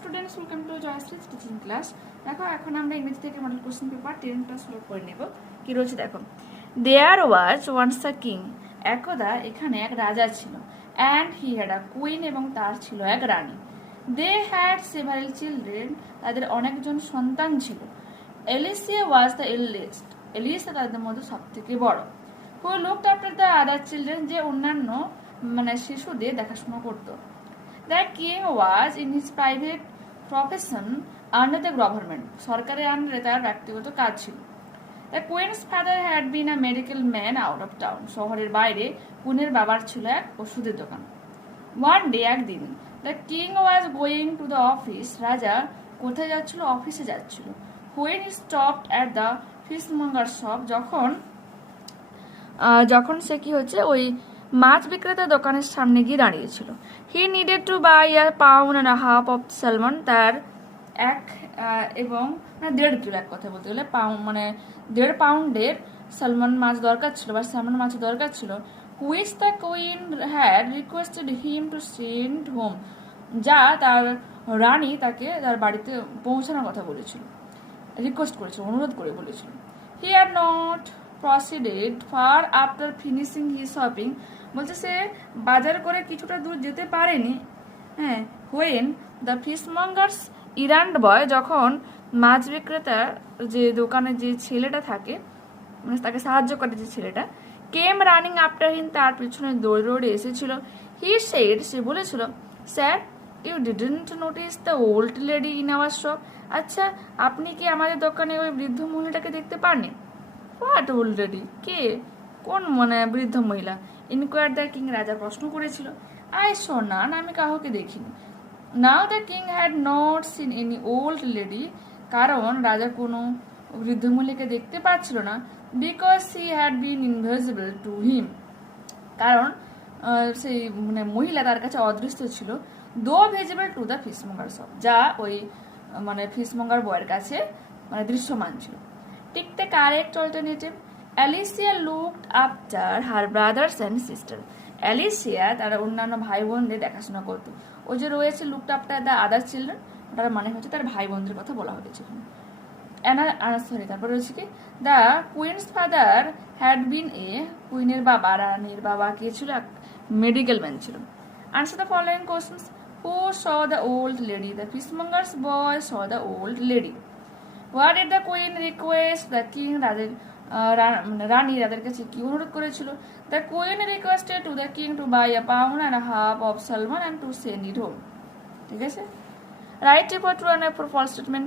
Students, welcome to Jayshree's teaching class. দেখো এখন আমরা ইংরেজি থেকে model question paper 10 class solve করে নেব। কি রয়েছে দেখো, দেয়ার ওয়াজ ওয়ান্স আ কিং, একদা এখানে এক রাজা ছিল। And he had a queen, এবং তার ছিল এক রানী। দে হ্যাড সেভারেল চিলড্রেন, তাদের অনেকজন সন্তান ছিল। Alicia was the eldest, Alicia তাদের মধ্যে সব থেকে বড়। Who looked after the other children, যে অন্যান্য শিশুদের দেখাশোনা করতো। The king was in his private profession under the government. সরকারের আন্ডারে তার ব্যক্তিগত কাজ ছিল। The queen's father had been a medical man out of town. শহরের বাইরে কুইনের বাবার ছিল এক ওষুধের দোকান। One day, একদিন, the king was going to the office. রাজা কোথায় যাচ্ছিল? অফিসে যাচ্ছিল। When he stopped at the fishmonger's shop, যখন সে কি হচ্ছে ওই মাছ বিক্রেতা দোকানের সামনে গিয়ে দাঁড়িয়েছিল। He needed to buy a pound and half of salmon, তার 1.5 কিলো, এক কথা বলতে গেলে দেড় পাউন্ডের স্যালমন মাছ দরকার ছিল, বা স্যালমন মাছ দরকার ছিল। Which the queen had requested him to send home, যা তার রানী তাকে তার বাড়িতে পৌঁছানোর কথা বলেছিল, রিকোয়েস্ট করেছিল, অনুরোধ করে বলেছিল। He had not proceeded far after finishing his shopping, বলছে সে বাজার করে কিছুটা দূর যেতে পারেনি। হ্যাঁ, when the fishmonger's errand boy, যখন মাছ বিক্রেতার যে দোকানে যে ছেলেটা থাকে, তাকে সাহায্য করে যে ছেলেটা, came running after him, তার পিছনে দৌড়ে দৌড়ে এসেছিল। he said, সে বলেছিল, sir you didn't notice the old lady in our shop, আচ্ছা আপনি কি আমাদের দোকানে ওই বৃদ্ধ মহিলাটাকে দেখতে পাননি? হোয়াট ওল্ড লেডি, কে, কোন বৃদ্ধ মহিলা? ইনকোয়ার দ্য কিং, রাজা প্রশ্ন করেছিল। আই স নান, আমি কাউকে দেখিনি। Now the king had not seen any old lady, কারণ রাজা কোনো বৃদ্ধ মহিলাকে দেখতে পাচ্ছিল না। Because he had been invisible to him, কারণ সেই মহিলা তার কাছে অদৃশ্য ছিল। Though visible to the fishmonger shop, যা ওই ফিশমঙ্গার বয়ের কাছে দৃশ্যমান ছিল। Take the correct alternative. Alicia looked after her brothers and sisters. Alicia তার অন্যান্য ভাই বোনদের দেখাশোনা করতো। ওই যে রয়েছে looked after the other children, ওটার মানে হচ্ছে তার ভাই বোনদের কথা বলা হয়েছে এখানে। তারপর রয়েছে কি, the queen's father had been a, কুইনের বাবা, রানীর বাবা কে ছিল? মেডিকেল ম্যান ছিল। Answer the following questions. Who saw the old lady? The fishmonger's boy saw the old lady. What did the queen request the king? রানী রাজার কাছে কি অনুরোধ করেছিল? The queen requested to the king to buy a pound and a half of salmon and to send it home. ঠিক আছে, right for true and for false statement.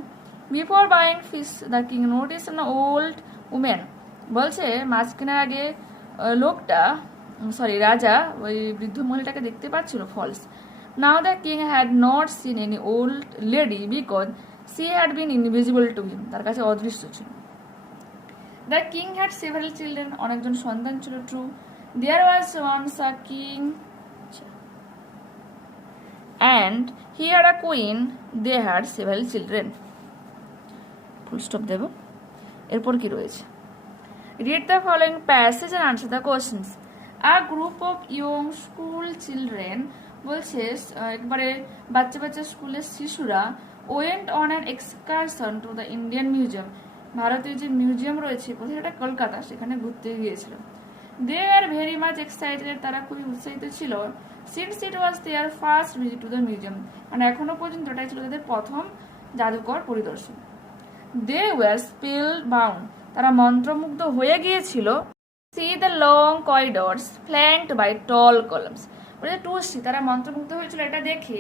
Before buying fish, the king noticed an old woman. বলছে মাছ কেনার আগে রাজা ওই বৃদ্ধ মহিলাটাকে দেখতে পাচ্ছিল। False. Now the king had not seen any old lady because she had been invisible to him, তার কাছে অদৃশ্য ছিল। The king had several children, অনেকজন সন্তান ছিল। True. There was once a king and he had a queen, they had several children. Full stop দেব। এরপর কি রয়েছে? Read the following passage and answer the questions. A group of young school children, বলছে একবারে বাচ্চা স্কুলের শিশুরা, went on an excursion to the Indian Museum, ভারতীয় যে মিউজিয়াম রয়েছে কোথায়, এটা কলকাতা, সেখানে ঘুরতে গিয়েছিল। They were very much excited, তারা খুবই উৎসাহিত ছিল। Since it was their first visit to the museum, মানে এখনো পর্যন্ত এটাই ছিল তাদের প্রথম জাদুঘর পরিদর্শন। They were spellbound, তারা মন্ত্রমুগ্ধ হয়ে গিয়েছিল। See the long corridors flanked by tall columns, তারা মন্ত্রমুগ্ধ হয়েছিল এটা দেখে।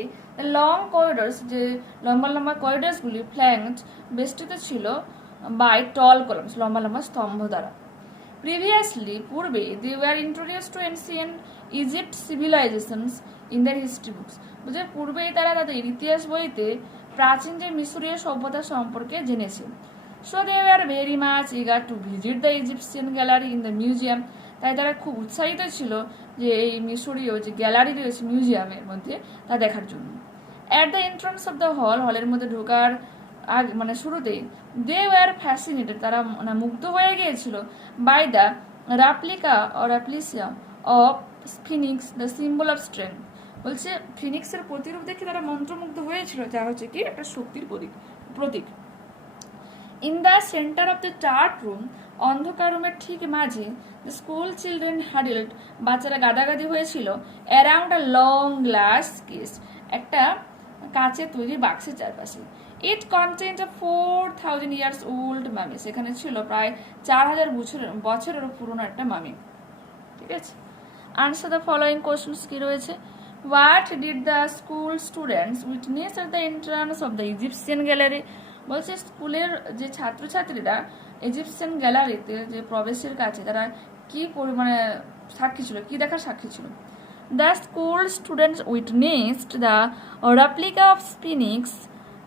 লং করিডোর্স, যে লম্বা লম্বা করিডোর্স গুলি, ফ্ল্যাঙ্কড, বেষ্টিত ছিল, বাই টল কলামস, লম্বা লম্বা স্তম্ভ দ্বারা। প্রিভিয়াসলি, পূর্বে, they were introduced to ancient Egypt civilisations in the history books, বুঝে পূর্বেই তারা তাদের ইতিহাস বইতে প্রাচীন যে মিশরীয় সভ্যতা সম্পর্কে জেনেছে। So they were very much eager to visit the Egyptian gallery in the museum, তাই তারা খুব উৎসাহিত ছিল যে এই মিশরীয় যে গ্যালারি রয়েছে মিউজিয়ামের মধ্যে তা দেখার জন্য। At the entrance of the hall, হলের মধ্যে ঢোকার শুরুতেই, দে ওয়ার ফ্যাসিনেটেড, তারা মুগ্ধ হয়ে গিয়েছিল, by the replica or replica of sphinx, the symbol of strength, বলছে ফিনিক্সের প্রতিরূপ দেখে তারা মন্ত্রমুগ্ধ হয়েছিল, যা হচ্ছে কি একটা শক্তির প্রতীক। In the centre of the dark room, অন্ধকার রুমের ঠিক মাঝে, দ্য স্কুল চিলড্রেন হ্যাডেলড, বাচ্চারা গাদাগাদি হয়েছিল, around a long glass case, একটা কাচের তৈরি বাক্সের চারপাশে। ইট কন্টেন্ট আ 4000 ইয়ার্স ওল্ড মামি, সেখানে ছিল প্রায় 4000 বছরেরও পুরনো একটা মামি। ঠিক আছে, আনসার দ্য ফলোয়িং কোশ্চেন্স কি রয়েছে। What did the school students witness at the entrance of the Egyptian gallery, বলছে স্কুলের যে ছাত্রছাত্রীরা ইজিপশিয়ান গ্যালারিতে যে প্রবেশের কাছে তারা কি পরিমাণে সাক্ষী ছিল, কি দেখার সাক্ষী ছিল। The school students witnessed the replica of sphinx,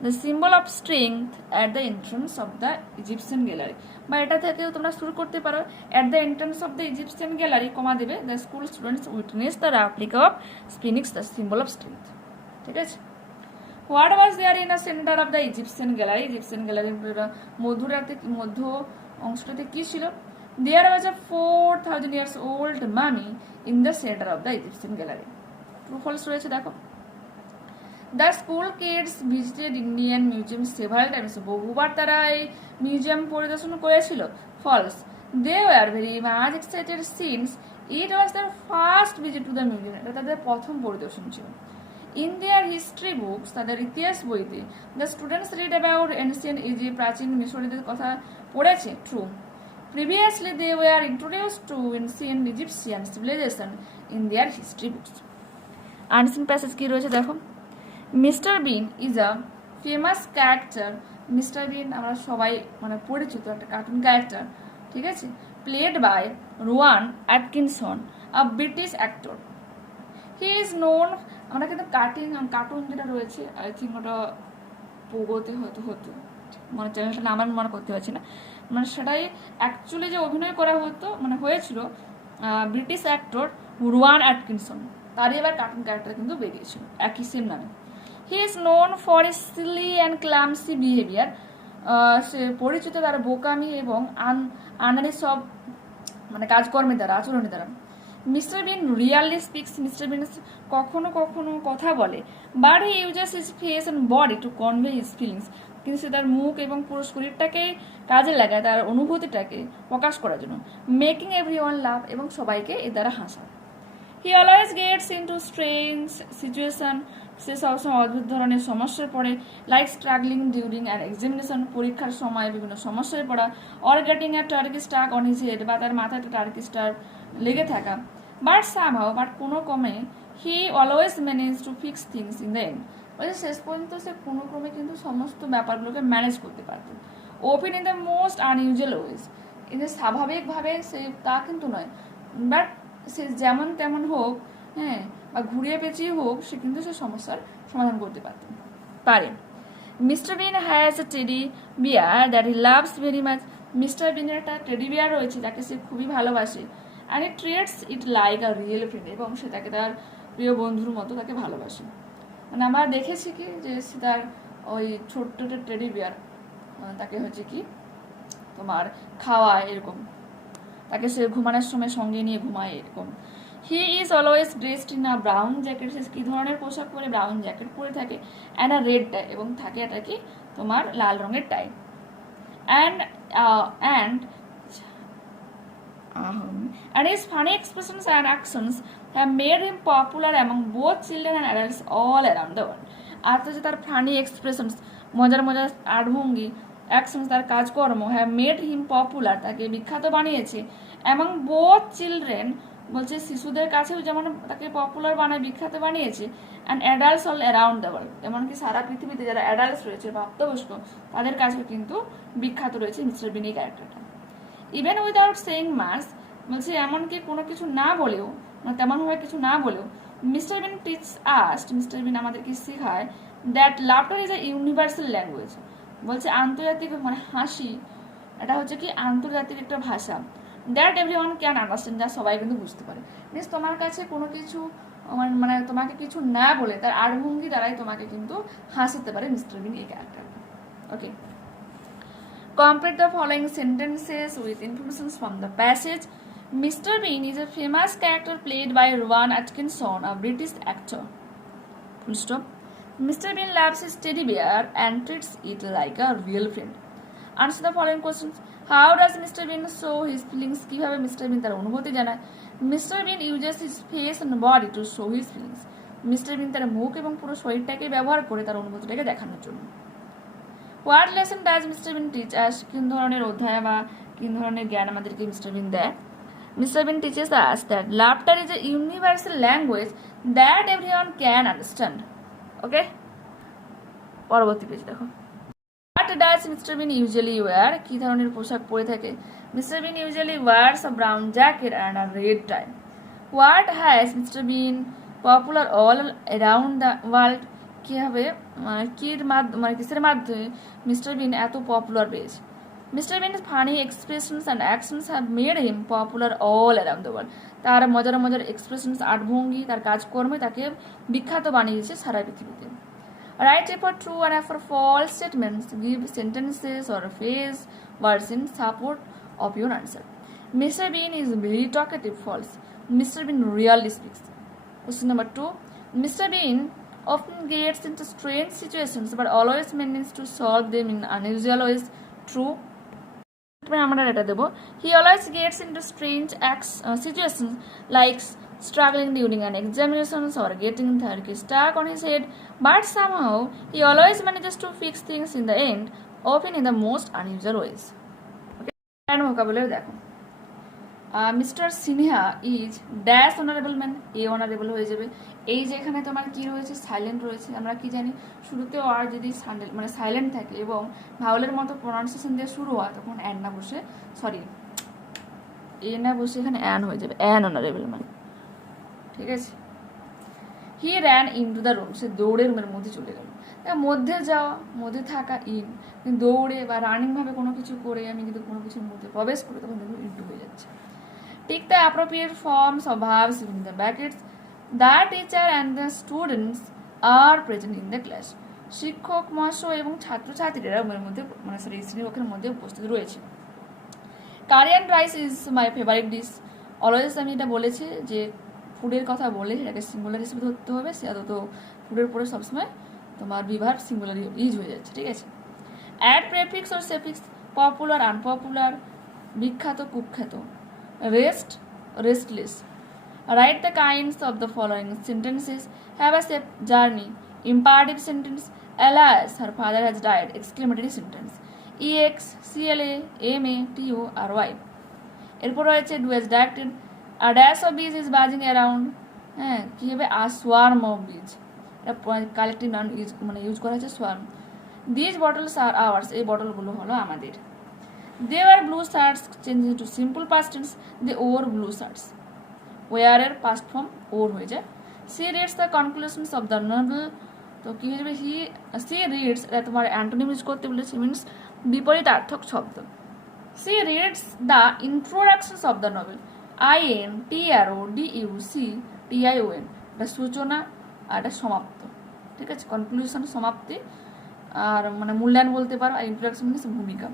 the symbol of strength at the entrance of the Egyptian gallery, বা এটা থেকেও তোমরা শুরু করতে পারো, at the entrance of the Egyptian gallery comma দেবে the school students witness the replica of sphinx, the symbol of strength. ঠিক আছে, what was there in the centre of the Egyptian gallery, Egyptian গ্যালারির মধ্য অংশটাতে কি ছিল। দেয়ার ওয়াজ a 4000 years old mummy in the centre of the Egyptian gallery. True false রয়েছে দেখো। The school kids visited Indian museum several times, বহুবার তারা এই মিউজিয়াম পরিদর্শন করেছিল। False, they were very much excited since it was their first visit to the museum, এটা তাদের প্রথম পরিদর্শন ছিল। ইন দেয়ার হিস্ট্রি বুকস, তাদের ইতিহাস বইতে, the students read about ancient Egypt, প্রাচীন মিশরীদের কথা পড়েছে। True, previously they were introduced to ancient Egyptian civilization in their history books. Unseen passage কি রয়েছে দেখো। Mister Bean is a famous character, mister Bean আমরা সবাই মানে পরিচিত একটা কার্টুন ক্যারেক্টার। ঠিক আছে, played by Rowan Atkinson, a British actor. He is known, আমরা কিন্তু কার্টুন যেটা রয়েছে আই থিঙ্ক ওটা পোগোতে হতো, মানে চ্যানেলটা নাম আমি মনে করতে পারছি না, মানে সেটাই অ্যাকচুয়ালি যে অভিনয় করা হতো মানে হয়েছিল ব্রিটিশ অ্যাক্টর রোয়ান অ্যাটকিনসন, তারই এবার কার্টুন ক্যারেক্টার কিন্তু বেরিয়েছিল একই সেম নামে। He is known for a silly and clumsy behaviour, সে পরিচিত তার বোকামি এবং আনারি সব মানে কাজকর্মের দ্বারা, আচরণের দ্বারা। মিস্টার বিন রিয়ালি স্পিক্স, মিস্টার বিন কখনো কখনো কথা বলে, but he uses his face and body to convey his feelings, কিন্তু সে তার মুখ এবং পুরো শরীরটাকে কাজে লাগায় তার অনুভূতিটাকে প্রকাশ করার জন্য। মেকিং এভরি ওয়ান লাভ, এবং সবাইকে এর দ্বারা হাসায়। He always gets into strange situation, সে সবসময় অদ্ভুত ধরনের সমস্যায় পড়ে, like struggling during an examination, পরীক্ষার সময় বিভিন্ন সমস্যায় পড়া, or getting at turkey stuck on his head, বা তার মাথায় একটা টার্কি স্টার লেগে থাকা। বাট সামহাও, বাট কোনো ক্রমে, he always manage to fix things in the end, বলছে শেষ পর্যন্ত সে কোনো ক্রমে কিন্তু সমস্ত ব্যাপারগুলোকে ম্যানেজ করতে পারত। Open in the most unusual ways, কিন্তু স্বাভাবিকভাবে সে তা কিন্তু নয়, বাট সে যেমন তেমন হোক, হ্যাঁ, বা ঘুরিয়ে পেঁচিয়ে হোক, সে কিন্তু সে সমস্যার সমাধান করতে পারে। Mister Bean has a teddy bear that he loves very much, mister বিনের একটা টেডি বিয়ার রয়েছে যাকে সে খুবই ভালোবাসে। And he treats it like a real friend, এবং সে তাকে তার প্রিয় বন্ধুর মতো তাকে ভালোবাসে। মানে আমরা দেখেছি কি যে সে তার ওই ছোট্ট টেডি বিয়ার তাকে হচ্ছে কি তোমার খাওয়ায়, এরকম তাকে সে ঘুমানোর সময় সঙ্গে নিয়ে ঘুমায় এরকম। He is always dressed in a brown jacket, সে কী ধরনের পোশাক পরে, ব্রাউন জ্যাকেট পরে থাকে, অ্যান্ড আ রেড টাই, এবং থাকে এটা কি তোমার লাল রঙের tie. And his funny expressions and actions have made him popular among both children and adults all around the world. আর তো যে তার ফানি এক্সপ্রেশনস, মজার আড়ভঙ্গি, অ্যাকশনস, তার কাজকর্ম, হ্যাভ মেড হিম পপুলার, তাকে বিখ্যাত বানিয়েছে, এবং বোথ চিলড্রেন, বলছে শিশুদের কাছেও যেমন তাকে পপুলার বানায়, বিখ্যাত বানিয়েছে, and adults all around the world, এমনকি সারা পৃথিবীতে যারা অ্যাডাল্টস রয়েছে, প্রাপ্তবয়স্ক, তাদের কাছেও কিন্তু বিখ্যাত রয়েছে মিস্টার বিনি ক্যারেক্টারটা। ইভেন উইদাউট সেইং মাস, বলছে এমনকি কোনো কিছু না বলেও, মানে তেমনভাবে কিছু না বলেও, মিস্টার বিন টিচস আস, মিস্টার বিন আমাদেরকে শেখায় that laughter is a universal language, বলছে আন্তর্জাতিক মানে হাসি, এটা হচ্ছে কি আন্তর্জাতিক একটা ভাষা। দ্যাট এভরিওয়ান ক্যান আন্ডারস্ট্যান্ড, যা সবাই কিন্তু বুঝতে পারে। মিনস তোমার কাছে কোনো কিছু মানে তোমাকে কিছু না বলে তার আড়ভঙ্গি দ্বারাই তোমাকে কিন্তু হাসাতে পারে মিস্টার বিন এই ক্যারেক্টারটা। ওকে, complete the following sentences with information from the passage. Mr. Bean is a famous character played by Rowan Atkinson, a British actor. Stop. Mr. Bean loves his teddy bear and treats it like a real friend. Answer the following questions. How does Mr. Bean show his feelings? কিভাবে Mr. Bean তার অনুভূতি জানায়? Mr. Bean uses his face and body to show his feelings. Mr. Bean তার মুখ এবং পুরো শরীরটাকে ব্যবহার করে তার অনুভূতিটাকে দেখানোর জন্য। What lesson does Mr. Bean teach us? কোন ধরনের অধ্যায় বা কোন ধরনের জ্ঞান আমাদেরকে Mr. Bean দেয়? Mr. Bean teaches us that laughter is a universal language that everyone can understand. Okay? পরবর্তী পেজ দেখো। What does Mr. Bean usually wear? কি ধরনের পোশাক পরে থাকে? Mr. Bean usually wears a brown jacket and a red tie. What has Mr. Bean popular all around the world? কিভাবে কিসের মাধ্যমে Mr. Bean এত পপুলার পেয়েছে? Mr. Bean's funny expressions and actions have made him popular all around the world. তার মজার মজার expressions আর্টভঙ্গি তার কাজকর্মে তাকে বিখ্যাত বানিয়েছে সারা পৃথিবীতে। Write for true and for false statements. Give sentences or phrase words in support of your answer. Mr. Bean is very talkative. False. Mr. Bean rarely speaks. Question number 2. Mr. Bean often gets into strange situations but always manages to solve them in unusual ways. True. আমরা এটা দেব। He always gets into strange situations like struggling during an examinations or getting therapy stuck on his head, but somehow he always manages to fix things in the end, often in the most unusual ways. Okay, and vocabulary দেখো। Mr. Sinha is dash honorable man. A honorable হয়ে যাবে। এই যে এখানে তোমার কি রয়েছে silent রয়েছে। আমরা কি জানি শুরুতে আর যদি মানে সাইলেন্ট থাকে এবং ভাওয়েলের মতো প্রনাউন্সিয়েশন দিয়ে শুরু হয় তখন অ্যান না বসে এ না বসে এখানে অ্যান হয়ে যাবে। An honourable man. ঠিক আছে। He ran into the room. সে দৌড়ে রুমের মধ্যে চলে গেল। মধ্যে যাওয়া মধ্যে থাকা ইন, দৌড়ে বা রানিং ভাবে কোনো কিছু করে আমি কিন্তু কোনো কিছুর মধ্যে প্রবেশ করি তখন দেখবো ইনটু হয়ে যাচ্ছে। Take the appropriate forms of verbs in the brackets. The teacher and the students are present in the class. শিক্ষক মহাশয় এবং ছাত্রছাত্রীরা রুমের মধ্যে শ্রেণীকক্ষের মধ্যে উপস্থিত রয়েছে। Korean rice is my favorite dish. Always আমি এটা বলেছি যে ফুডের কথা বলে সেটাকে সিঙ্গুলার হিসেবে ধরতে হবে। সে তো ফুডের পরে সবসময় তোমার বিভার সিঙ্গুলার ইউজ হয়ে যাচ্ছে। ঠিক আছে। Add prefix or suffix, popular unpopular, বিখ্যাত কুখ্যাত, rest restless. Write the kinds of the following sentences. Have a safe journey. Imperative sentence. Alas, her father has died. Exclamatory sentence. EX CLA MA TO RY. এরপর রয়েছে do as directed. A dash of bees is buzzing around. হ্যাঁ কি হবে a swarm of bees. এটা collective noun use করা হয়েছে swarm. These bottles are ours. এই বটলগুলো হলো আমাদের। They were blue shirts changed into simple past tense. They wore blue shirts. Wear এর past form wore হয়ে যায়। She reads the conclusions of the novel. তো কি হয়ে যাবে she reads এটা তোমার অ্যান্টোনিম ইউজ করতে বলেছে মিন্স বিপরীতার্থক শব্দ। She reads the introductions of the novel. INTRODUCTION এটা সূচনা আর এটা সমাপ্ত। ঠিক আছে। কনক্লুশন সমাপ্তি আর মানে মূল্যায়ন বলতে পারো আর ইন্ট্রোডাকশন মিন্স ভূমিকা।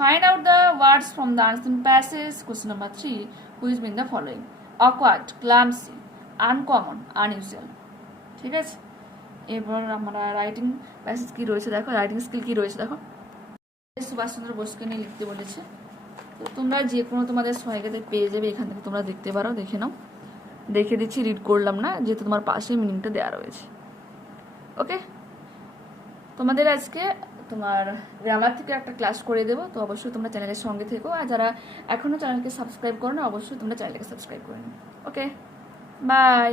Find out the words from the answering passage. Question number 3. Who is in the following? Awkward, clumsy, uncommon, unusual. ঠিক আছে। এরপর আমরা রাইটিং প্যাসেজ কি রয়েছে দেখো, রাইটিং স্কিল কি রয়েছে দেখো। সুভাষচন্দ্র বোসকে নিয়ে লিখতে বলেছে। তো তোমরা যে কোনো তোমাদের সহায়িকাতে পেয়ে যাবে, এখান থেকে তোমরা দেখতে পারো, দেখে নাও। দেখে দিচ্ছি, রিড করলাম না যেহেতু তোমার পাশে মিনিংটা দেওয়া রয়েছে। ওকে, তোমাদের আজকে তোমার গ্রামার থেকে একটা ক্লাস করে দেবো। তো অবশ্যই তোমরা চ্যানেলের সঙ্গে থেকো, আর যারা এখনও চ্যানেলকে সাবস্ক্রাইব করো না অবশ্যই তোমরা চ্যানেলকে সাবস্ক্রাইব করে নিও। ওকে, বাই।